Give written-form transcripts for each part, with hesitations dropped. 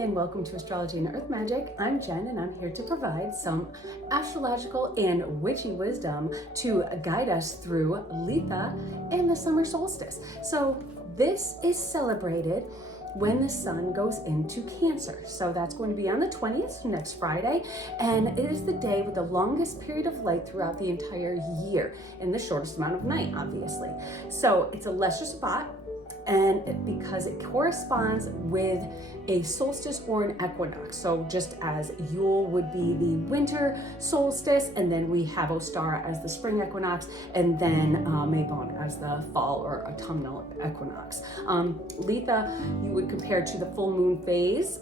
and welcome to Astrology and Earth Magic. I'm Jen and I'm here to provide some astrological and witchy wisdom to guide us through Litha and the summer solstice. So this is celebrated when the sun goes into Cancer. So that's going to be on the 20th, next Friday, and it is the day with the longest period of light throughout the entire year and the shortest amount of night, obviously. So it's a lesser spot, and because it corresponds with a solstice or an equinox. So just as Yule would be the winter solstice, and then we have Ostara as the spring equinox, and then Mabon as the fall or autumnal equinox. Litha you would compare to the full moon phase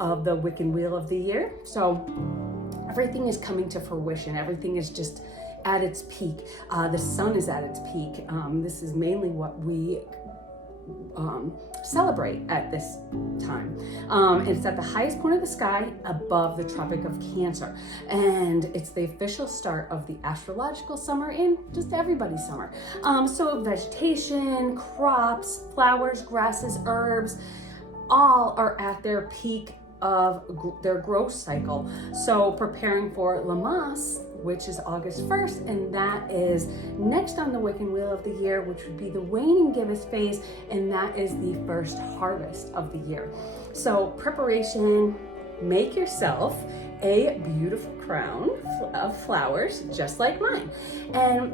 of the Wiccan wheel of the year. So everything is coming to fruition. Everything is just at its peak. The sun is at its peak. This is mainly what we celebrate at this time. It's at the highest point of the sky above the Tropic of Cancer, and it's the official start of the astrological summer and just everybody's summer. So vegetation, crops, flowers, grasses, herbs, all are at their peak of their growth cycle. So preparing for Lammas, which is August 1st, and that is next on the Wiccan wheel of the year, which would be the waning gibbous phase, and that is the first harvest of the year. So preparation, make yourself a beautiful crown of flowers, just like mine. And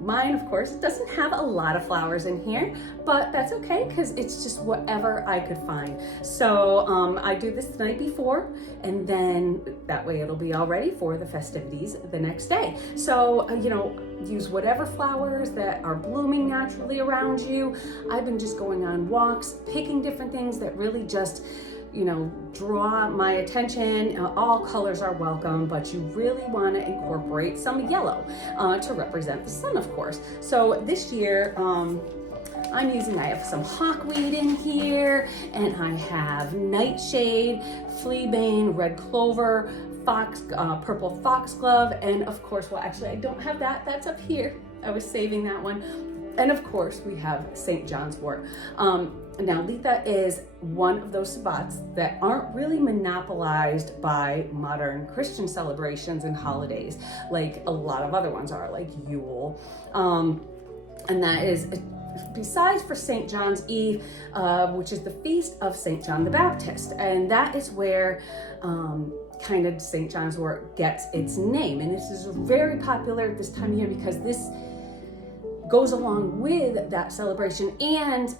mine, of course, doesn't have a lot of flowers in here, but that's okay because it's just whatever I could find. So I do this the night before, and then that way it'll be all ready for the festivities the next day. So, use whatever flowers that are blooming naturally around you. I've been just going on walks, picking different things that really just draw my attention. All colors are welcome, but you really want to incorporate some yellow to represent the sun, of course. So this year, I have some hawkweed in here, and I have nightshade, fleabane, red clover, purple foxglove, and of course, well, actually, I don't have that. That's up here. I was saving that one. And of course, we have St. John's wort. Now, Litha is one of those spots that aren't really monopolized by modern Christian celebrations and holidays, like a lot of other ones are, like Yule. And that is, besides for St. John's Eve, which is the feast of St. John the Baptist. And that is where kind of St. John's wort gets its name. And this is very popular at this time of year because this goes along with that celebration, and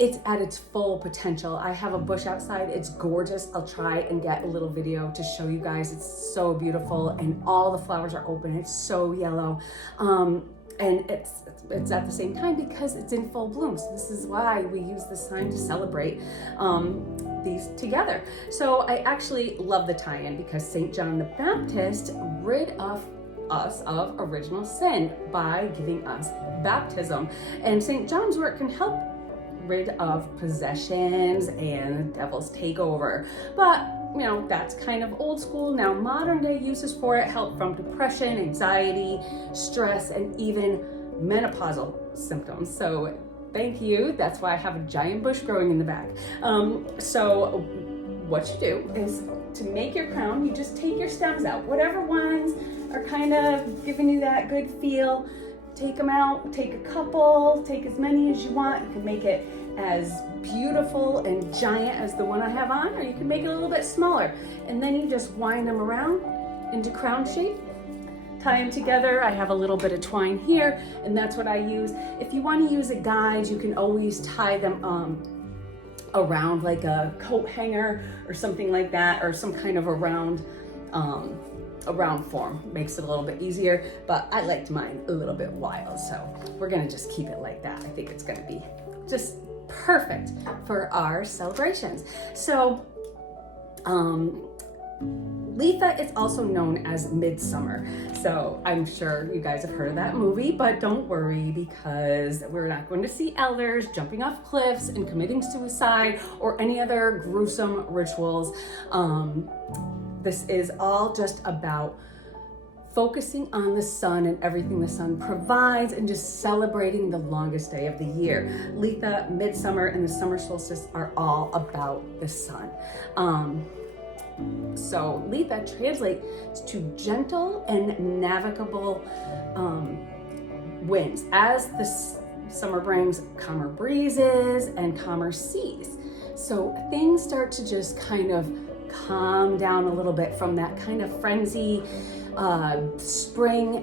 it's at its full potential. I have a bush outside. It's gorgeous. I'll try and get a little video to show you guys. It's so beautiful, and all the flowers are open. It's so yellow. And it's at the same time because it's in full bloom. So this is why we use this time to celebrate these together. So I actually love the tie-in because St. John the Baptist rid us of original sin by giving us baptism. And St. John's wort can help rid of possessions and the devil's takeover. But that's kind of old school. Now modern day uses for it help from depression, anxiety, stress, and even menopausal symptoms. So thank you. That's why I have a giant bush growing in the back. So what you do is to make your crown, you just take your stems out, whatever ones are kind of giving you that good feel. Take them out, take a couple, take as many as you want. You can make it as beautiful and giant as the one I have on, or you can make it a little bit smaller. And then you just wind them around into crown shape, tie them together. I have a little bit of twine here, and that's what I use. If you want to use a guide, you can always tie them around like a coat hanger or something like that, or some kind of a round form. Makes it a little bit easier, but I liked mine a little bit wild, so we're gonna just keep it like that. I think it's gonna be just perfect for our celebrations. So Litha is also known as Midsummer. So I'm sure you guys have heard of that movie, but don't worry because we're not going to see elders jumping off cliffs and committing suicide or any other gruesome rituals. This is all just about focusing on the sun and everything the sun provides and just celebrating the longest day of the year. Litha, midsummer, and the summer solstice are all about the sun. So Litha translates to gentle and navigable winds, as the summer brings calmer breezes and calmer seas. So things start to just kind of calm down a little bit from that kind of frenzy spring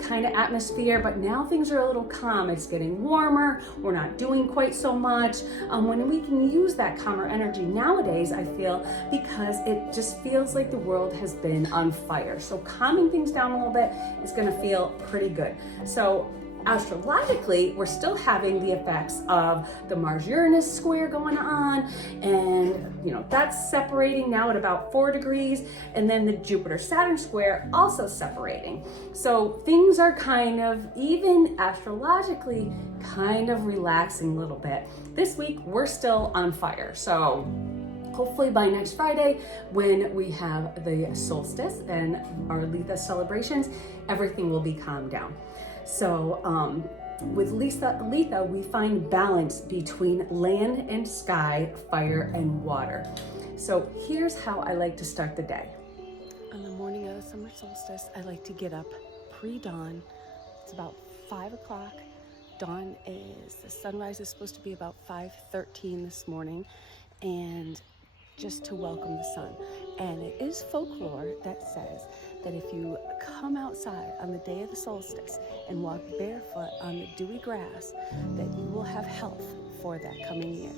kind of atmosphere, but now things are a little calm. It's getting warmer. We're not doing quite so much. When we can use that calmer energy nowadays, I feel, because it just feels like the world has been on fire. So calming things down a little bit is going to feel pretty good. So astrologically, we're still having the effects of the Mars-Uranus square going on, and that's separating now at about 4 degrees, and then the Jupiter-Saturn square also separating. So things are kind of, even astrologically, kind of relaxing a little bit. This week, we're still on fire. So hopefully by next Friday, when we have the solstice and our Litha celebrations, everything will be calmed down. So with Litha, we find balance between land and sky, fire and water. So here's how I like to start the day. On the morning of the summer solstice, I like to get up pre-dawn. It's about 5 o'clock. The sunrise is supposed to be about 5:13 this morning, and just to welcome the sun. And it is folklore that says that if you come outside on the day of the solstice and walk barefoot on the dewy grass, that you will have health for that coming year.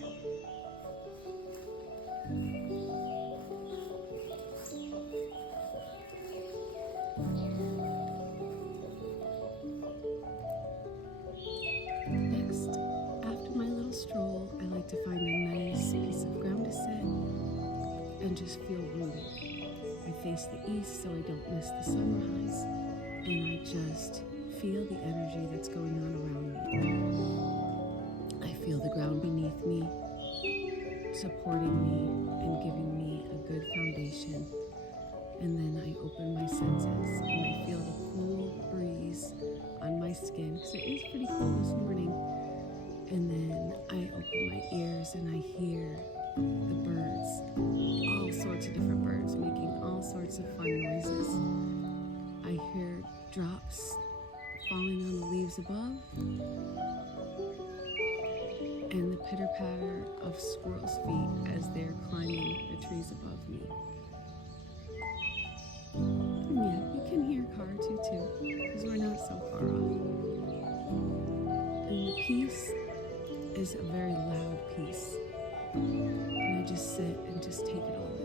Next, after my little stroll, I like to find a nice piece of ground to sit and just feel rooted. I face the east so I don't miss the sunrise, and I just feel the energy that's going on around me. I feel the ground beneath me, supporting me and giving me a good foundation. And then I open my senses and I feel the cool breeze on my skin, because it is pretty cool this morning. And then I open my ears and I hear the birds, all sorts of different birds making all sorts of fun noises. I hear drops falling on the leaves above, and the pitter-patter of squirrels' feet as they're climbing the trees above me. And yeah, you can hear car too, because we're not so far off. And the peace is a very loud peace. And I just sit and just take it all in.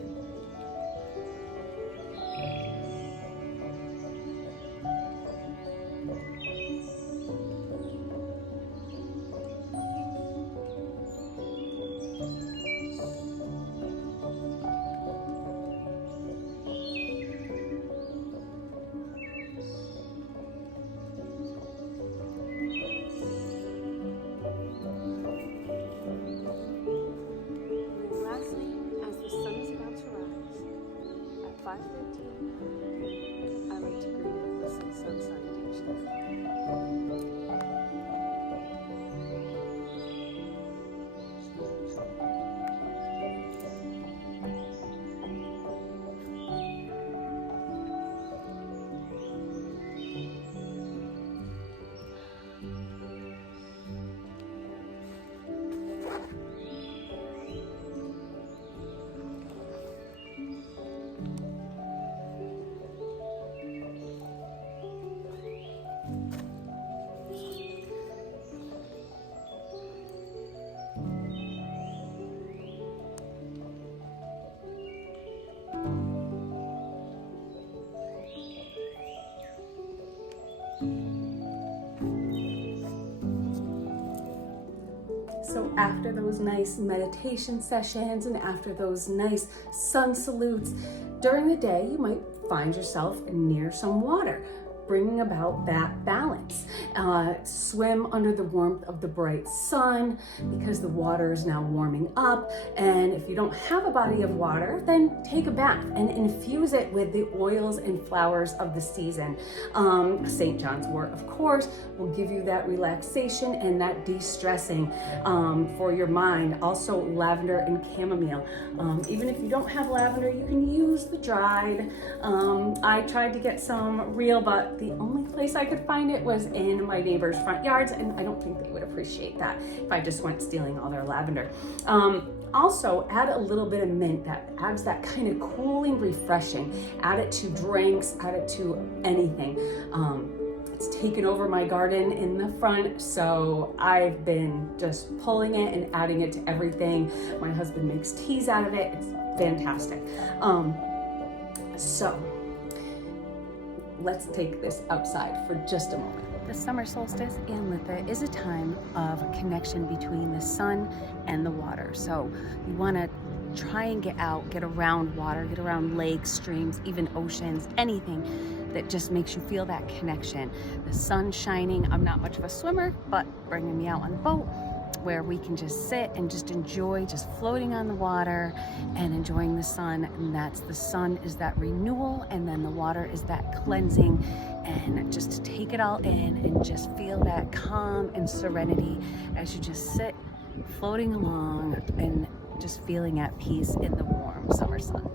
At 5:13, I like to greet it with some sun salutations. So after those nice meditation sessions and after those nice sun salutes, during the day you might find yourself near some water. bringing about that balance. Swim under the warmth of the bright sun because the water is now warming up. And if you don't have a body of water, then take a bath and infuse it with the oils and flowers of the season. St. John's wort, of course, will give you that relaxation and that de-stressing for your mind. Also lavender and chamomile. Even if you don't have lavender, you can use the dried. I tried to get some real, but the only place I could find it was in my neighbor's front yards, and I don't think they would appreciate that if I just went stealing all their lavender. Also, add a little bit of mint that adds that kind of cooling, refreshing. Add it to drinks, add it to anything. It's taken over my garden in the front, so I've been just pulling it and adding it to everything. My husband makes teas out of it. It's fantastic. So let's take this outside for just a moment. The summer solstice in Litha is a time of connection between the sun and the water. So you want to try and get out, get around water, get around lakes, streams, even oceans, anything that just makes you feel that connection. The sun shining. I'm not much of a swimmer, but bringing me out on the boat where we can just sit and just enjoy just floating on the water and enjoying the sun. And that's the sun is that renewal, and then the water is that cleansing, and just to take it all in and just feel that calm and serenity as you just sit floating along and just feeling at peace in the warm summer sun.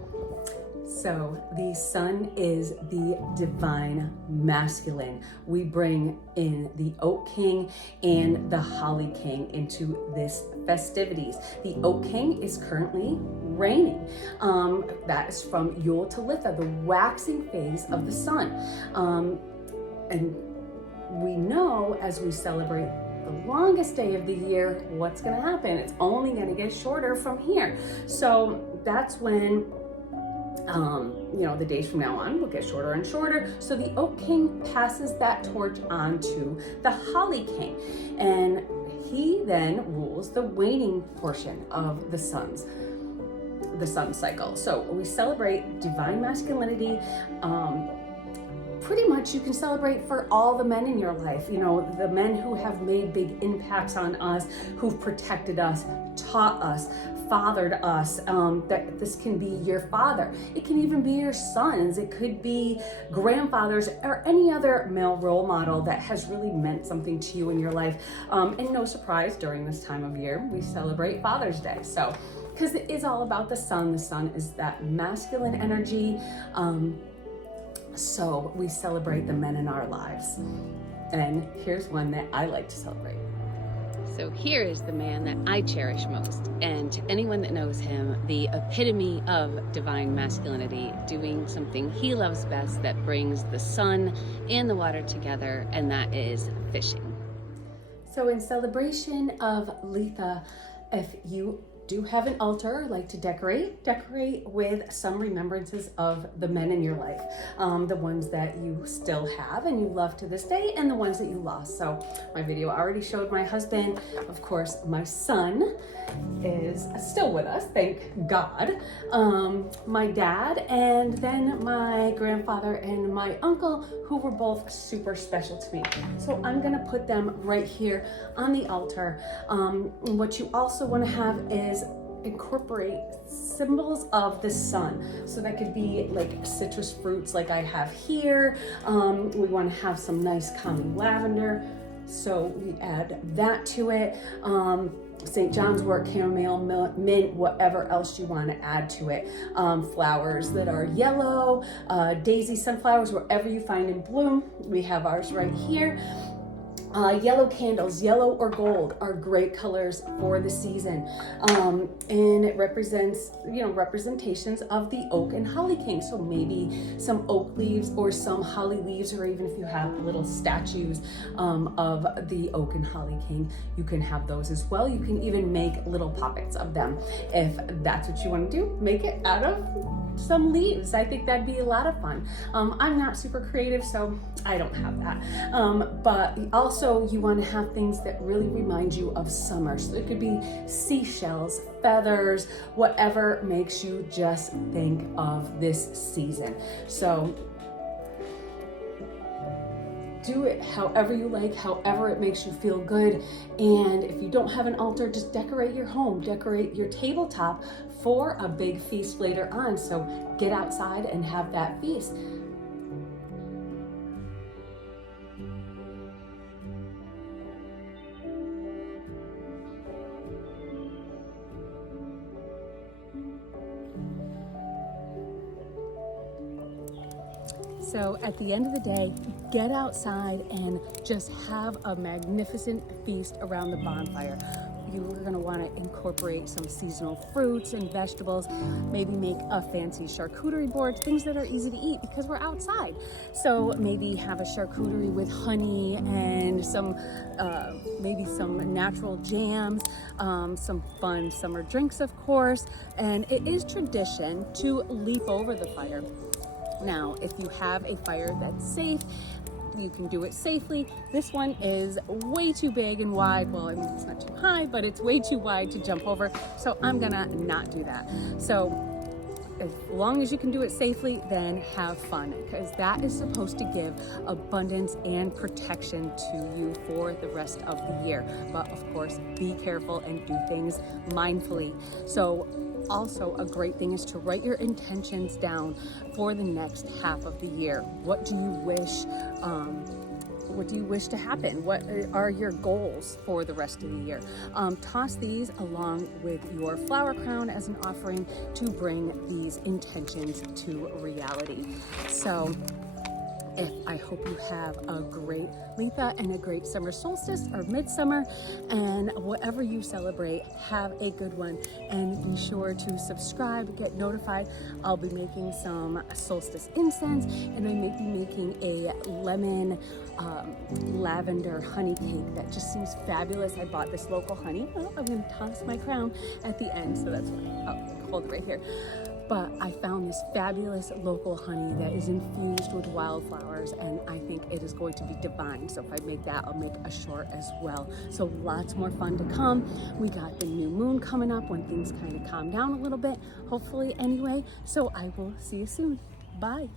So the sun is the divine masculine. We bring in the Oak King and the Holly King into this festivities. The Oak King is currently reigning. That is from Yule to Litha, the waxing phase of the sun. And we know as we celebrate the longest day of the year, what's gonna happen? It's only gonna get shorter from here. So that's when the days from now on will get shorter and shorter. So the Oak King passes that torch on to the Holly King, and he then rules the waning portion of the sun cycle. So we celebrate divine masculinity. Pretty much you can celebrate for all the men in your life, the men who have made big impacts on us, who've protected us, taught us, fathered us. That this can be your father. It can even be your sons. It could be grandfathers or any other male role model that has really meant something to you in your life. And no surprise, during this time of year, we celebrate Father's Day. So, because it is all about the sun. The sun is that masculine energy. So we celebrate the men in our lives. And here's one that I like to celebrate. So here is the man that I cherish most, and to anyone that knows him, the epitome of divine masculinity, doing something he loves best that brings the sun and the water together, and that is fishing. So in celebration of Litha, if you do have an altar, like to decorate with some remembrances of the men in your life, the ones that you still have and you love to this day, and the ones that you lost. So my video already showed my husband. Of course, my son is still with us, thank God. My dad, and then my grandfather and my uncle, who were both super special to me. So I'm gonna put them right here on the altar. What you also wanna have is incorporate symbols of the sun. So that could be like citrus fruits like I have here. We want to have some nice calming lavender, so we add that to it. St. John's wort, chamomile, mint, whatever else you want to add to it. Flowers that are yellow, daisy, sunflowers, wherever you find in bloom. We have ours right here. Yellow candles, yellow or gold, are great colors for the season. And it represents, representations of the Oak and Holly King. So maybe some oak leaves or some holly leaves, or even if you have little statues of the Oak and Holly King, you can have those as well. You can even make little poppets of them. If that's what you want to do, make it out of some leaves. I think that'd be a lot of fun. I'm not super creative, so I don't have that. But also you want to have things that really remind you of summer. So it could be seashells, feathers, whatever makes you just think of this season. So do it however you like, however it makes you feel good. And if you don't have an altar, just decorate your home, decorate your tabletop for a big feast later on. So get outside and have that feast. So at the end of the day, get outside and just have a magnificent feast around the bonfire. You are going to want to incorporate some seasonal fruits and vegetables, maybe make a fancy charcuterie board, things that are easy to eat because we're outside. So maybe have a charcuterie with honey and some, maybe some natural jams, some fun summer drinks, of course. And it is tradition to leap over the fire. Now, if you have a fire that's safe, you can do it safely. This one is way too big and wide. Well, I mean, it's not too high, but it's way too wide to jump over. So I'm gonna not do that. So as long as you can do it safely, then have fun, because that is supposed to give abundance and protection to you for the rest of the year. But of course, be careful and do things mindfully. So also, a great thing is to write your intentions down for the next half of the year. What do you wish? What do you wish to happen? What are your goals for the rest of the year? Toss these along with your flower crown as an offering to bring these intentions to reality. So, I hope you have a great Litha and a great summer solstice or midsummer, and whatever you celebrate, have a good one. And be sure to subscribe, get notified. I'll be making some solstice incense, and I may be making a lemon lavender honey cake that just seems fabulous. I bought this local honey. Oh, I'm going to toss my crown at the end, so that's why I'll hold it right here. But I found this fabulous local honey that is infused with wildflowers, and I think it is going to be divine. So if I make that, I'll make a short as well. So lots more fun to come. We got the new moon coming up when things kind of calm down a little bit, hopefully anyway. So I will see you soon. Bye.